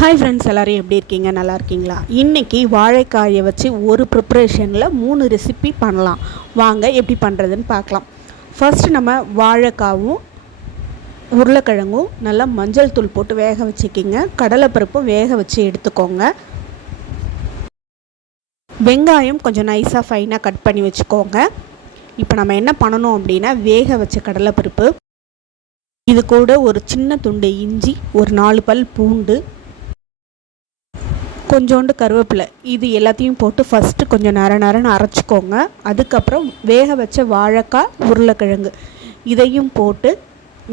Hi friends எல்லோரும் எப்படி இருக்கீங்க? நல்லா இருக்கீங்களா? இன்றைக்கி வாழைக்காயை வச்சு ஒரு ப்ரிப்ரேஷனில் மூணு ரெசிபி பண்ணலாம். வாங்க எப்படி பண்ணுறதுன்னு பார்க்கலாம். ஃபஸ்ட்டு நம்ம வாழைக்காவும் உருளைக்கிழங்கும் நல்லா மஞ்சள் தூள் போட்டு வேக வச்சுக்கிங்க. கடலைப்பருப்பும் வேக வச்சு எடுத்துக்கோங்க. வெங்காயம் கொஞ்சம் நைஸாக ஃபைனாக கட் பண்ணி வச்சுக்கோங்க. இப்போ நம்ம என்ன பண்ணணும் அப்படின்னா வேக வச்ச கடலைப்பருப்பு இது கூட ஒரு சின்ன துண்டு இஞ்சி ஒரு நாலு பல் பூண்டு கொஞ்சோண்டு கருவேப்பிலை. இது எல்லாத்தையும் போட்டு ஃபஸ்ட்டு கொஞ்சம் நர நரன்னு அரைச்சிக்கோங்க. அதுக்கப்புறம் வேக வச்ச வாழைக்காய் உருளைக்கிழங்கு. இதையும் போட்டு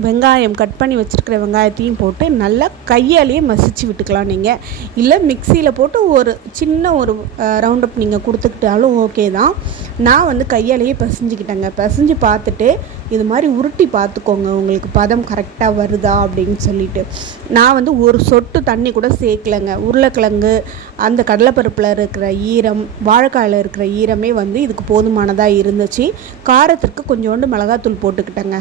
வெங்காயம் கட் பண்ணி வச்சுருக்கிற வெங்காயத்தையும் போட்டு நல்லா கையாலேயே மசிச்சு விட்டுக்கலாம் நீங்கள் இல்லை மிக்சியில் போட்டு ஒரு சின்ன ஒரு ரவுண்டப் நீங்கள் கொடுத்துக்கிட்டாலும் ஓகே தான். நான் வந்து கையாலேயே பிசைஞ்சிக்கிட்டேங்க. பிசைஞ்சு பார்த்துட்டு இது மாதிரி உருட்டி பார்த்துக்கோங்க. உங்களுக்கு பதம் கரெக்டாக வருதா அப்படின்னு சொல்லிட்டு. நான் வந்து ஒரு சொட்டு தண்ணி கூட சேர்க்கலைங்க. உருளைக்கிழங்கு அந்த கடலைப்பருப்பில் இருக்கிற ஈரம் வாழைக்காயில் இருக்கிற ஈரமே வந்து இதுக்கு போதுமானதாக இருந்துச்சு. காரத்திற்கு கொஞ்சோண்டு மிளகாத்தூள் போட்டுக்கிட்டேங்க.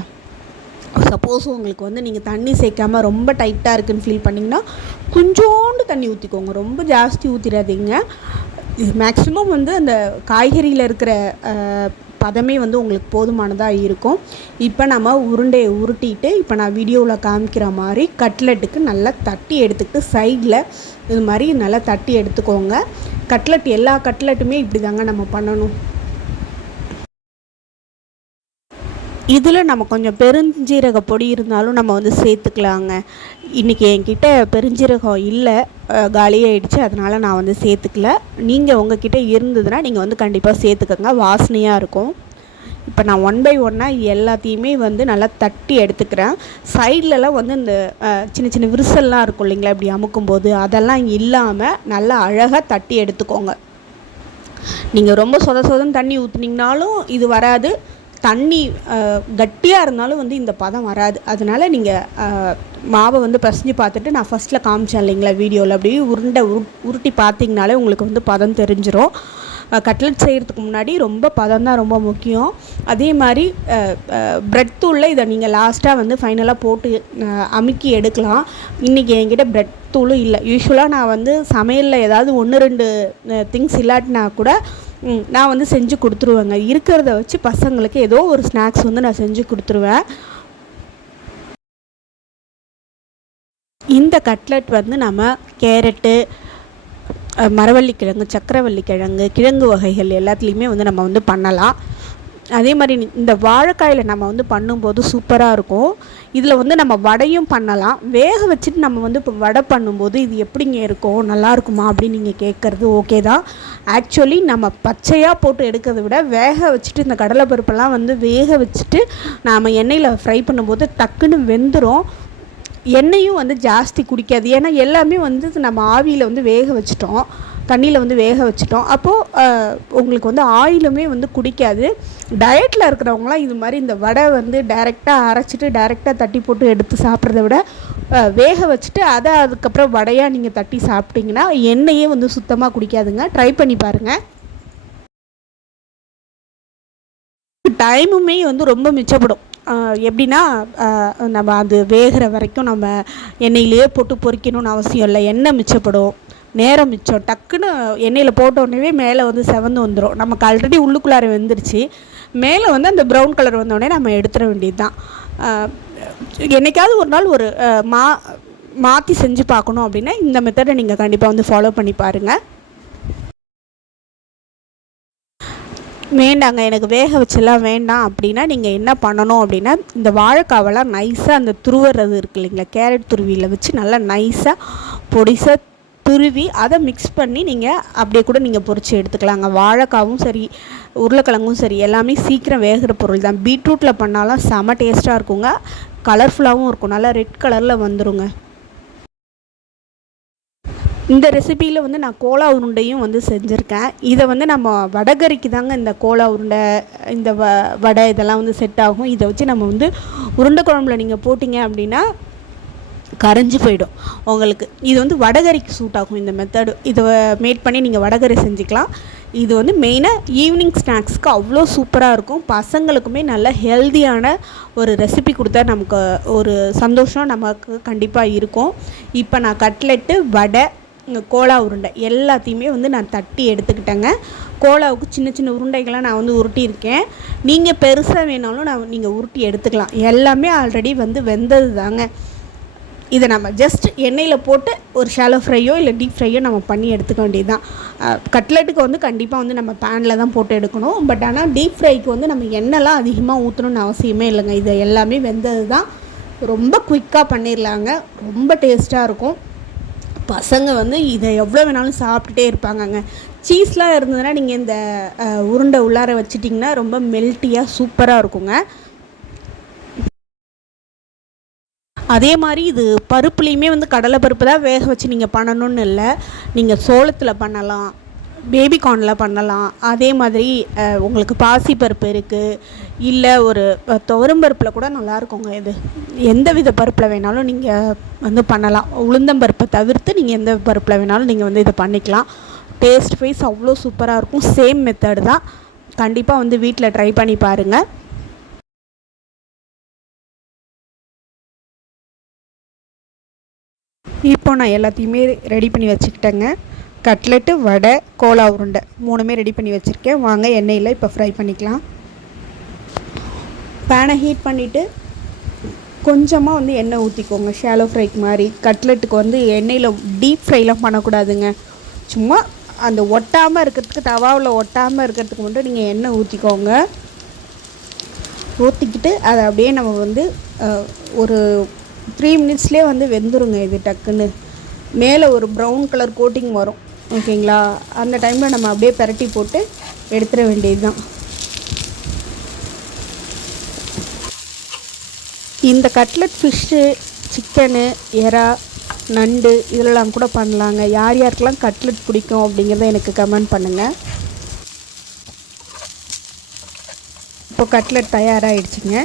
சப்போஸ் உங்களுக்கு வந்து நீங்கள் தண்ணி சேர்க்காம ரொம்ப டைட்டாக இருக்குன்னு ஃபீல் பண்ணிங்கன்னா கொஞ்சோண்டு தண்ணி ஊற்றிக்கோங்க ரொம்ப ஜாஸ்தி ஊற்றிடாதீங்க இது மேக்ஸிமம் வந்து அந்த காய்கறியில் இருக்கிற பதமே வந்து உங்களுக்கு போதுமானதாக இருக்கும். இப்போ நம்ம உருண்டையை உருட்டிட்டு இப்போ நான் வீடியோவில் காமிக்கிற மாதிரி கட்லெட்டுக்கு நல்லா தட்டி எடுத்துக்கிட்டு சைடில் இது மாதிரி நல்லா தட்டி எடுத்துக்கோங்க. கட்லெட் எல்லா கட்லெட்டுமே இப்படி தாங்க நம்ம பண்ணணும். இதில் நம்ம கொஞ்சம் பெருஞ்சீரக பொடி இருந்தாலும் நம்ம வந்து சேர்த்துக்கலாங்க. இன்றைக்கி என்கிட்ட பெருஞ்சீரகம் இல்லை காலியாயிடுச்சு அதனால் நான் வந்து சேர்த்துக்கல. நீங்கள் உங்ககிட்ட இருந்ததுன்னா நீங்கள் வந்து கண்டிப்பாக சேர்த்துக்கோங்க வாசனையாக இருக்கும். இப்போ நான் ஒன் பை ஒன்னாக எல்லாத்தையுமே வந்து நல்லா தட்டி எடுத்துக்கிறேன். சைட்லலாம் வந்து இந்த சின்ன சின்ன விரிசல்லாம் இருக்கும் இல்லைங்களா இப்படி அமுக்கும்போது அதெல்லாம் இல்லாமல் நல்லா அழகாக தட்டி எடுத்துக்கோங்க. நீங்கள் ரொம்ப சொத சொதன்னு தண்ணி ஊற்றுனீங்கனாலும் இது வராது. தண்ணி கட்டியாக இருந்தாலும் வந்து இந்த பதம் வராது. அதனால் நீங்கள் மாவை வந்து பசஞ்சு பார்த்துட்டு நான் ஃபஸ்ட்டில் காமிச்சேன் இல்லைங்களா வீடியோவில் அப்படியே உருண்டை உரு உருட்டி பார்த்தீங்கனாலே உங்களுக்கு வந்து பதம் தெரிஞ்சிடும் கட்லெட் செய்கிறதுக்கு முன்னாடி ரொம்ப பதம் தான் ரொம்ப முக்கியம். அதே மாதிரி ப்ரெட் தூளில் இதை நீங்கள் லாஸ்ட்டாக வந்து ஃபைனலாக போட்டு அமுக்கி எடுக்கலாம். இன்றைக்கி என்கிட்ட ப்ரெட் தூளும் இல்லை. யூஸ்வலாக நான் வந்து சமையலில் ஏதாவது ஒன்று ரெண்டு திங்ஸ் இல்லாட்டினா கூட நான் வந்து செஞ்சு கொடுத்துருவேங்க. இருக்கிறத வச்சு பசங்களுக்கு ஏதோ ஒரு ஸ்நாக்ஸ் வந்து நான் செஞ்சு கொடுத்துருவேன். இந்த கட்லெட் வந்து நம்ம கேரட்டு மரவள்ளிக்கிழங்கு சக்கரவள்ளி கிழங்கு கிழங்கு வகைகள் எல்லாத்துலேயுமே வந்து நம்ம வந்து பண்ணலாம். அதே மாதிரி இந்த வாழைக்காயில் நம்ம வந்து பண்ணும்போது சூப்பராக இருக்கும். இதில் வந்து நம்ம வடையும் பண்ணலாம். வேக வச்சுட்டு நம்ம வந்து இப்போ வடை பண்ணும்போது இது எப்படிங்க இருக்கும்? நல்லா இருக்குமா? அப்படின்னு நீங்கள் கேட்குறது ஓகே தான். ஆக்சுவலி நம்ம பச்சையாக போட்டு எடுக்கிறத விட வேக வச்சுட்டு இந்த கடலை பருப்பெல்லாம் வந்து வேக வச்சுட்டு நாம் எண்ணெயில் ஃப்ரை பண்ணும்போது டக்குன்னு வெந்துடும் எண்ணெயும் வந்து ஜாஸ்தி குடிக்காது. ஏன்னா எல்லாமே வந்து நம்ம ஆவியில் வந்து வேக வச்சிட்டோம். தண்ணியில் வந்து வேக வச்சிட்டோம். அப்போது உங்களுக்கு வந்து ஆயிலுமே வந்து குடிக்காது. டயட்டில் இருக்கிறவங்களாம் இது மாதிரி இந்த வடை வந்து டைரெக்டாக அரைச்சிட்டு டைரெக்டாக தட்டி போட்டு எடுத்து சாப்பிட்றத விட வேக வச்சுட்டு அதை அதுக்கப்புறம் வடையாக நீங்கள் தட்டி சாப்பிட்டிங்கன்னா எண்ணெயே வந்து சுத்தமாக குடிக்காதுங்க. ட்ரை பண்ணி பாருங்கள் டைமுமே வந்து ரொம்ப மிச்சப்படும். எப்படின்னா நம்ம அது வேகிற வரைக்கும் நம்ம எண்ணெயிலேயே போட்டு பொறிக்கணும்னு அவசியம் இல்லை. எண்ணெய் மிச்சப்படும். நேரம் மிச்சம். டக்குன்னு எண்ணெயில் போட்டோடனே மேலே வந்து செவந்து வந்துடும் நமக்கு ஆல்ரெடி உள்ளுக்குள்ளார வெந்துருச்சு. மேலே வந்து அந்த ப்ரௌன் கலர் வந்தோடனே நம்ம எடுத்துட வேண்டியது தான் என்றைக்காவது ஒரு நாள் ஒரு மா மாற்றி செஞ்சு பார்க்கணும் அப்படின்னா இந்த மெத்தடை நீங்கள் கண்டிப்பாக வந்து ஃபாலோ பண்ணி பாருங்கள் வேண்டாங்க எனக்கு வேக வச்செல்லாம் வேண்டாம் அப்படின்னா நீங்கள் என்ன பண்ணணும் அப்படின்னா இந்த வாழைக்காவெல்லாம் நைஸாக அந்த துருவுறது இருக்கு இல்லைங்களா? கேரட் துருவியில் வச்சு நல்லா நைஸாக பொடிசாக துருவி அதை மிக்ஸ் பண்ணி நீங்கள் அப்படியே கூட நீங்கள் பொறிச்சு எடுத்துக்கலாங்க. வாழைக்காவும் சரி உருளைக்கிழங்கும் சரி எல்லாமே சீக்கிரம் வேகிற பொருள் தான். பீட்ரூட்டில் பண்ணாலும் செம டேஸ்ட்டாக இருக்குங்க. கலர்ஃபுல்லாகவும் இருக்கும். நல்லா ரெட் கலரில் வந்துடுங்க இந்த ரெசிபியில் வந்து நான் கோலா உருண்டையும் வந்து செஞ்சுருக்கேன். இதை வந்து நம்ம வடகரிக்கு தாங்க இந்த கோலா உருண்டை இந்த வ வடை இதெல்லாம் வந்து செட் ஆகும். இதை வச்சு நம்ம வந்து உருண்டை குழம்புல நீங்கள் போட்டிங்க அப்படின்னா கரைஞ்சி போயிடும். உங்களுக்கு இது வந்து வடகரிக்கு சூட் ஆகும் இந்த மெத்தடு இதை மேட் பண்ணி நீங்கள் வடகரி செஞ்சுக்கலாம். இது வந்து மெயினாக ஈவினிங் ஸ்நாக்ஸ்க்கு அவ்வளோ சூப்பராக இருக்கும். பசங்களுக்குமே நல்ல ஹெல்தியான ஒரு ரெசிபி கொடுத்தா நமக்கு ஒரு சந்தோஷம் நமக்கு கண்டிப்பாக இருக்கும். இப்போ நான் கட்லெட்டு வடை இங்கே கோலா உருண்டை எல்லாத்தையுமே வந்து நான் தட்டி எடுத்துக்கிட்டேங்க. கோலாவுக்கு சின்ன சின்ன உருண்டைகளாக நான் வந்து உருட்டியிருக்கேன். நீங்கள் பெருசாக வேணாலும் நான் நீங்கள் உருட்டி எடுத்துக்கலாம். எல்லாமே ஆல்ரெடி வந்து வெந்தது தாங்க இதை நம்ம ஜஸ்ட் எண்ணெயில் போட்டு ஒரு ஷாலோ ஃப்ரையோ இல்லை டீப் ஃப்ரையோ நம்ம பண்ணி எடுத்துக்க வேண்டியது தான் கட்லெட்டுக்கு வந்து கண்டிப்பாக வந்து நம்ம பேனில் தான் போட்டு எடுக்கணும். பட் ஆனால் டீப் ஃப்ரைக்கு வந்து நம்ம எண்ணெய்லாம் அதிகமாக ஊற்றணும்னு அவசியமே இல்லைங்க. இது எல்லாமே வெந்தது தான் ரொம்ப குயிக்காக பண்ணிடலாங்க ரொம்ப டேஸ்ட்டாக இருக்கும். பசங்க வந்து இதை எவ்வளோ வேணாலும் சாப்பிட்டுட்டே இருப்பாங்கங்க. சீஸ்லாம் இருந்ததுன்னா நீங்கள் இந்த உருண்டை உள்ளார வச்சிட்டிங்கன்னா ரொம்ப மெல்ட்டியாக சூப்பராக இருக்குங்க. அதே மாதிரி இது பருப்புலேயுமே வந்து கடலை பருப்பு தான் வேக வச்சு நீங்கள் பண்ணணும்னு இல்லை. நீங்கள் சோளத்தில் பண்ணலாம் பேபி கார்னில் பண்ணலாம். அதே மாதிரி உங்களுக்கு பாசி பருப்பு இருக்குது இல்லை ஒரு அஹ், துவரம் பருப்பில் கூட நல்லாயிருக்குங்க இது. எந்த வித பருப்பில் வேணாலும் நீங்கள் வந்து பண்ணலாம். உளுந்தம்பருப்பை தவிர்த்து நீங்கள் எந்த பருப்பில் வேணாலும் நீங்கள் வந்து இதை பண்ணிக்கலாம். டேஸ்ட் வைஸ் அவ்வளோ சூப்பராக இருக்கும். சேம் மெத்தட் தான். கண்டிப்பாக வந்து வீட்டில் ட்ரை பண்ணி பாருங்கள் இப்போ நான் எல்லாத்தையுமே ரெடி பண்ணி வச்சுக்கிட்டேங்க. கட்லெட்டு வடை கோலா உருண்டை மூணுமே ரெடி பண்ணி வச்சுருக்கேன். வாங்க எண்ணெயில் இப்போ ஃப்ரை பண்ணிக்கலாம். பேனை ஹீட் பண்ணிவிட்டு கொஞ்சமாக வந்து எண்ணெய் ஊற்றிக்கோங்க ஷாலோ ஃப்ரைக்கு மாதிரி கட்லெட்டுக்கு வந்து எண்ணெயில் டீப் ஃப்ரைலாம் பண்ணக்கூடாதுங்க. சும்மா அந்த ஒட்டாமல் இருக்கிறதுக்கு தவாவில் ஒட்டாமல் இருக்கிறதுக்கு மட்டும் நீங்கள் எண்ணெய் ஊற்றிக்கோங்க ஊற்றிக்கிட்டு அதை அப்படியே நம்ம வந்து ஒரு த்ரீ மினிட்ஸ்லேயே வந்து வெந்துருங்க இது டக்குன்னு. மேலே ஒரு ப்ரௌன் கலர் கோட்டிங் வரும். ஓகேங்களா? அந்த டைமில் நம்ம அப்படியே பிரட்டி போட்டு எடுத்துட வேண்டியது தான் இந்த கட்லட் ஃபிஷ்ஷு சிக்கனு எறா நண்டு இதெல்லாம் கூட பண்ணலாங்க. யார் யாருக்கெல்லாம் கட்லட் பிடிக்கும் அப்படிங்கிறத எனக்கு கமெண்ட் பண்ணுங்கள் இப்போ கட்லட் தயாராகிடுச்சுங்க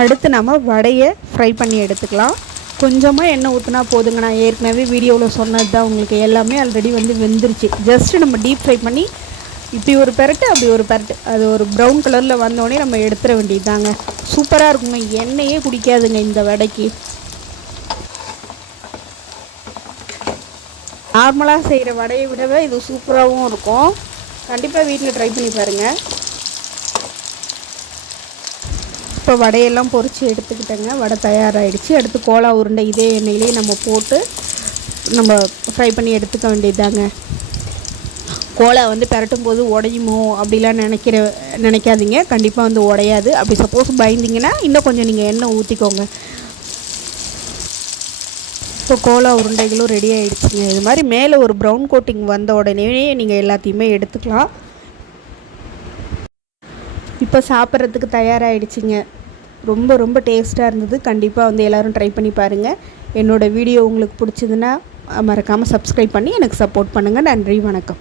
அடுத்து நம்ம வடையை ஃப்ரை பண்ணி எடுத்துக்கலாம். கொஞ்சமாக எண்ணெய் ஊற்றினா போதுங்க. நான் ஏற்கனவே வீடியோவில் சொன்னது தான் உங்களுக்கு. எல்லாமே ஆல்ரெடி வந்து வெந்துருச்சு. ஜஸ்ட்டு நம்ம டீப் ஃப்ரை பண்ணி இப்படி ஒரு பெரட்டு அப்படி ஒரு பெரட்டு. அது ஒரு ப்ரௌன் கலரில் வந்தோடனே நம்ம எடுத்துட வேண்டியதுதாங்க. சூப்பராக இருக்குங்க. எண்ணெயே குடிக்காதுங்க இந்த வடைக்கு. நார்மலாக செய்கிற வடையை விடவே இது சூப்பராகவும் இருக்கும். கண்டிப்பாக வீட்டில் ட்ரை பண்ணி பாருங்கள் இப்போ வடையெல்லாம் பொறிச்சு எடுத்துக்கிட்டேங்க. வடை தயாராகிடுச்சு அடுத்து கோலா உருண்டை இதே எண்ணெயிலே நம்ம போட்டு நம்ம ஃப்ரை பண்ணி எடுத்துக்க வேண்டியதுதாங்க. கோலா வந்து பெரட்டும் போது உடையுமோ அப்படிலாம் நினைக்கிற நினைக்காதீங்க. கண்டிப்பாக வந்து உடையாது. அப்படி சப்போஸ் பயந்தீங்கன்னா இன்னும் கொஞ்சம் நீங்கள் எண்ணெய் ஊற்றிக்கோங்க இப்போ கோலா உருண்டைகளும் ரெடி ஆகிடுச்சுங்க இது மாதிரி மேலே ஒரு ப்ரௌன் கோட்டிங் வந்த உடனே நீங்கள் எல்லாத்தையுமே எடுத்துக்கலாம். இப்போ சாப்பிட்றதுக்கு தயாராகிடுச்சிங்க ரொம்ப ரொம்ப டேஸ்ட்டாக இருந்தது. கண்டிப்பாக வந்து எல்லோரும் ட்ரை பண்ணி பாருங்கள் என்னோடய வீடியோ உங்களுக்கு பிடிச்சதுன்னா மறக்காமல் சப்ஸ்கிரைப் பண்ணி எனக்கு சப்போர்ட் பண்ணுங்கள் நன்றி வணக்கம்.